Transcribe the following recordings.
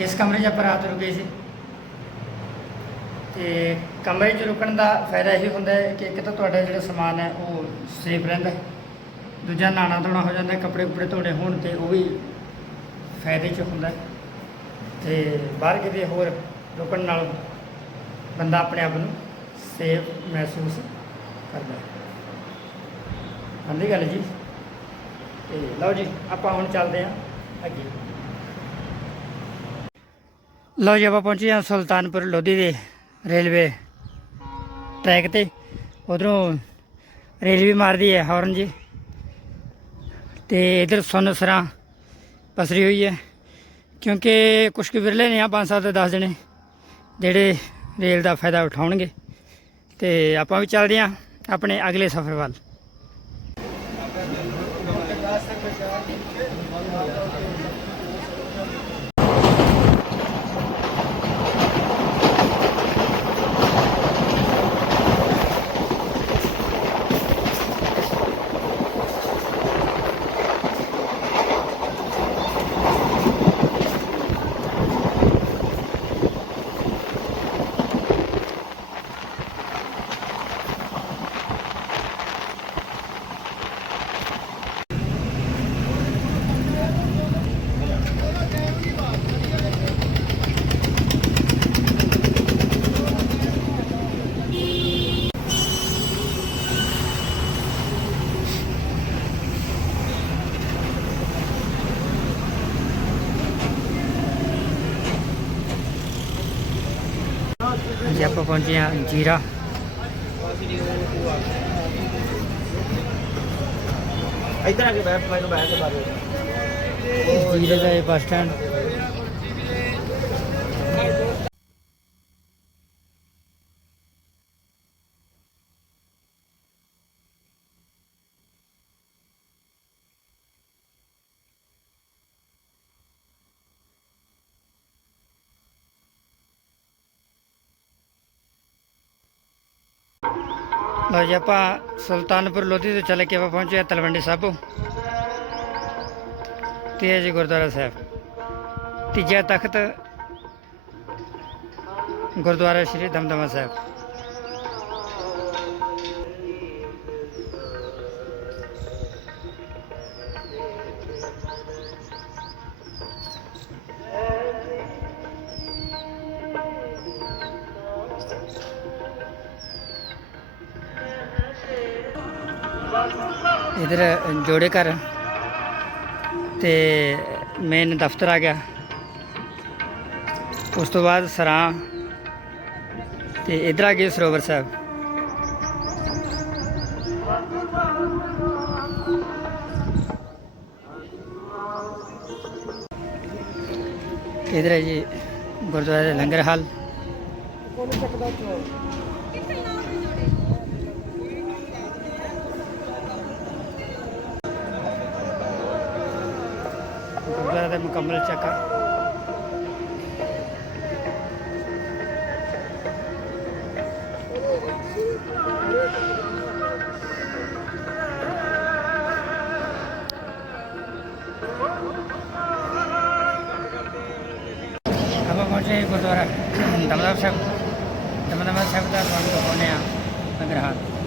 ਇਸ ਕਮਰੇ 'ਚ ਆਪਾਂ ਰਾਤ ਰੁਕੇ ਸੀ। ਤੇ ਕਮਰੇ 'ਚ ਰੁਕਣ ਦਾ ਫਾਇਦਾ ਇਹ ਹੁੰਦਾ ਹੈ ਕਿ ਇੱਕ ਤਾਂ ਤੁਹਾਡਾ ਜਿਹੜਾ ਸਮਾਨ ਹੈ ਉਹ ਸੇਫ ਰਹਿੰਦਾ ਦੂਜਾ ਨਹਾਣਾ ਧੋਣਾ ਹੋ ਜਾਂਦਾ, ਕੱਪੜੇ ਕੁਪੜੇ ਧੋਣੇ ਹੋਣ ਤੇ ਉਹ ਵੀ ਫਾਇਦੇ 'ਚ ਹੁੰਦਾ ਹੈ। ਤੇ ਬਾਹਰ ਕਿਤੇ ਹੋਰ ਰੁਕਣ ਨਾਲ ਬੰਦਾ ਆਪਣੇ ਆਪ ਨੂੰ ਸੇਫ ਮਹਿਸੂਸ ਕਰਦਾ ਹੈ। ਅੰਦੀ ਗੱਲ ਜੀ? ਤੇ ਲਓ ਜੀ, ਆਪਾਂ ਹੁਣ ਚੱਲਦੇ ਹਾਂ ਅੱਗੇ। ਲਓ ਜੀ, ਆਪਾਂ ਪਹੁੰਚੇ ਹਾਂ ਸੁਲਤਾਨਪੁਰ ਲੋਧੀ ਦੇ ਰੇਲਵੇ ਟਰੈਕ ਤੇ। ਉਧਰੋਂ ਰੇਲਵੀ ਮਾਰਦੀ ਹੈ, ਹਾਰਨ ਜੀ। ਤੇ ਇਧਰ ਸੁੰਨ ਪਸਰੀ ਹੋਈ ਹੈ, ਕਿਉਂਕਿ ਕੁਛ ਕੁ ਵਿਰਲੇ ਨੇ ਆ, ਪੰਜ ਸੱਤ ਦਸ ਜਣੇ, ਜਿਹੜੇ ਰੇਲ ਦਾ ਫਾਇਦਾ ਉਠਾਉਣਗੇ। ਤੇ ਆਪਾਂ ਵੀ ਚੱਲਦੇ ਹਾਂ ਆਪਣੇ ਅਗਲੇ ਸਫ਼ਰ ਵੱਲ। ਜੀ ਆਪਾਂ ਪਹੁੰਚੇ ਹਾਂ ਜੀਰਾ। ਇੱਧਰ ਆ ਕੇ ਬੈਠ ਮੈਨੂੰ ਬੈਠ ਕੇ ਬਾਰੇ। ਜੀਰੇ ਦਾ ਇਹ ਬੱਸ ਸਟੈਂਡ। ਲਓ ਜੀ, ਆਪਾਂ ਸੁਲਤਾਨਪੁਰ ਲੋਧੀ ਤੋਂ ਚੱਲ ਕੇ ਆਪਾਂ ਪਹੁੰਚੇ ਤਲਵੰਡੀ ਸਾਬੋ। ਤੇ ਇਹ ਜੀ ਗੁਰਦੁਆਰਾ ਸਾਹਿਬ। ਤੀਜਾ ਤਖਤ ਗੁਰਦੁਆਰਾ ਸ਼੍ਰੀ ਦਮਦਮਾ ਸਾਹਿਬ। ਇਧਰ ਜੋੜੇ ਘਰ ਤੇ ਮੇਨ ਦਫ਼ਤਰ ਆ ਗਿਆ। ਉਸ ਤੋਂ ਬਾਅਦ ਸਰਾਂ ਤੇ ਇਧਰ ਆ ਗਏ ਸਰੋਵਰ ਸਾਹਿਬ। ਇਧਰ ਹੈ ਜੀ ਗੁਰਦੁਆਰੇ ਦਾ ਲੰਗਰ ਹਾਲ। ਗੁਰਦੁਆਰੇ ਦਾ ਮੁਕੰਮਲ ਚੱਕਰ ਆਪਾਂ ਪਹੁੰਚੇ ਗੁਰਦੁਆਰਾ। ਦਮਦਮ ਸਾਹਿਬ। ਦਮਦਮਾ ਸਾਹਿਬ ਦਾ ਤੁਹਾਨੂੰ ਦਿਖਾਉਂਦੇ ਆ ਲੰਗਰ ਹਾਲ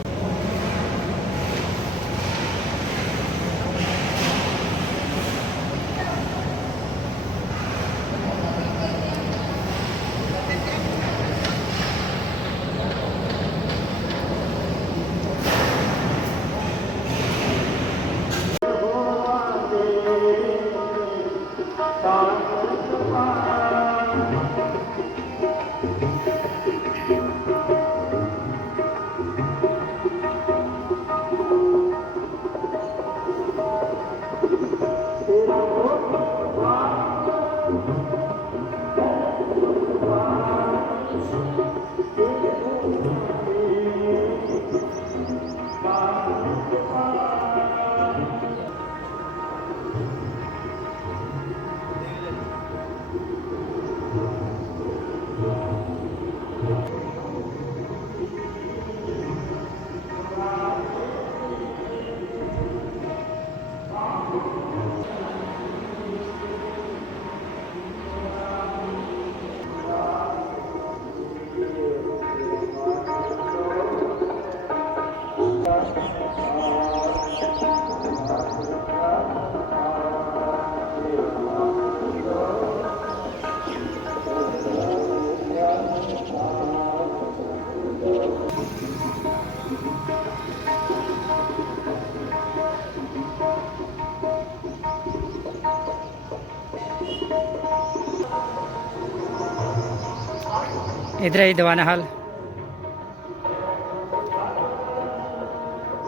ਜੀ ਦੀਵਾਨ ਹਾਲ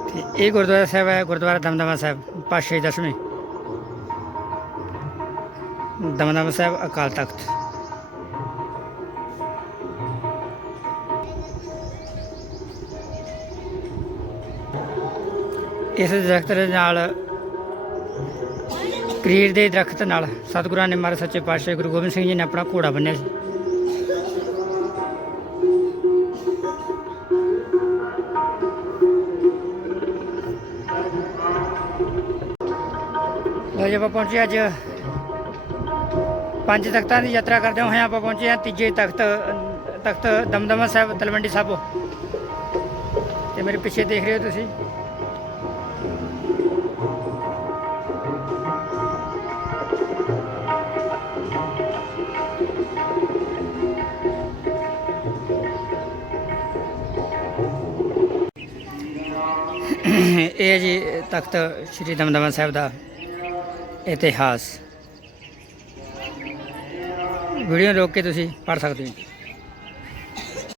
ਤੇ ਇਹ ਗੁਰਦੁਆਰਾ ਸਾਹਿਬ ਹੈ ਗੁਰਦੁਆਰਾ ਦਮਦਮਾ ਸਾਹਿਬ ਪਾਤਸ਼ਾਹੀ ਦਸਵੇਂ ਦਮਦਮਾ ਸਾਹਿਬ ਅਕਾਲ ਤਖਤ ਇਸ ਦਰਖਤ ਦੇ ਨਾਲ ਕਰੀਰ ਦੇ ਦਰਖਤ ਨਾਲ ਸਤਿਗੁਰਾਂ ਨੇ ਮਹਾਰਾਜ ਸੱਚੇ ਪਾਤਸ਼ਾਹ ਗੁਰੂ ਗੋਬਿੰਦ ਸਿੰਘ ਜੀ ਨੇ ਆਪਣਾ ਘੋੜਾ ਬੰਨਿਆ ਸੀ ਲੋ ਜੀ, ਆਪਾਂ ਪਹੁੰਚੇ ਅੱਜ। ਪੰਜ ਤਖਤਾਂ ਦੀ ਯਾਤਰਾ ਕਰਦੇ ਹੋਏ ਆਪਾਂ ਪਹੁੰਚੇ ਹਾਂ ਤੀਜੇ ਤਖਤ ਤਖਤ ਦਮਦਮਾ ਸਾਹਿਬ, ਤਲਵੰਡੀ ਸਾਬੋ ਤੇ ਮੇਰੇ ਪਿੱਛੇ ਦੇਖ ਰਹੇ ਹੋ ਤੁਸੀਂ। ਇਹ ਹੈ ਜੀ ਤਖਤ ਸ੍ਰੀ ਦਮਦਮਾ ਸਾਹਿਬ ਦਾ ਇਤਿਹਾਸ। ਵੀਡੀਓ ਰੋਕ ਕੇ ਤੁਸੀਂ ਪੜ੍ਹ ਸਕਦੇ ਹੋ।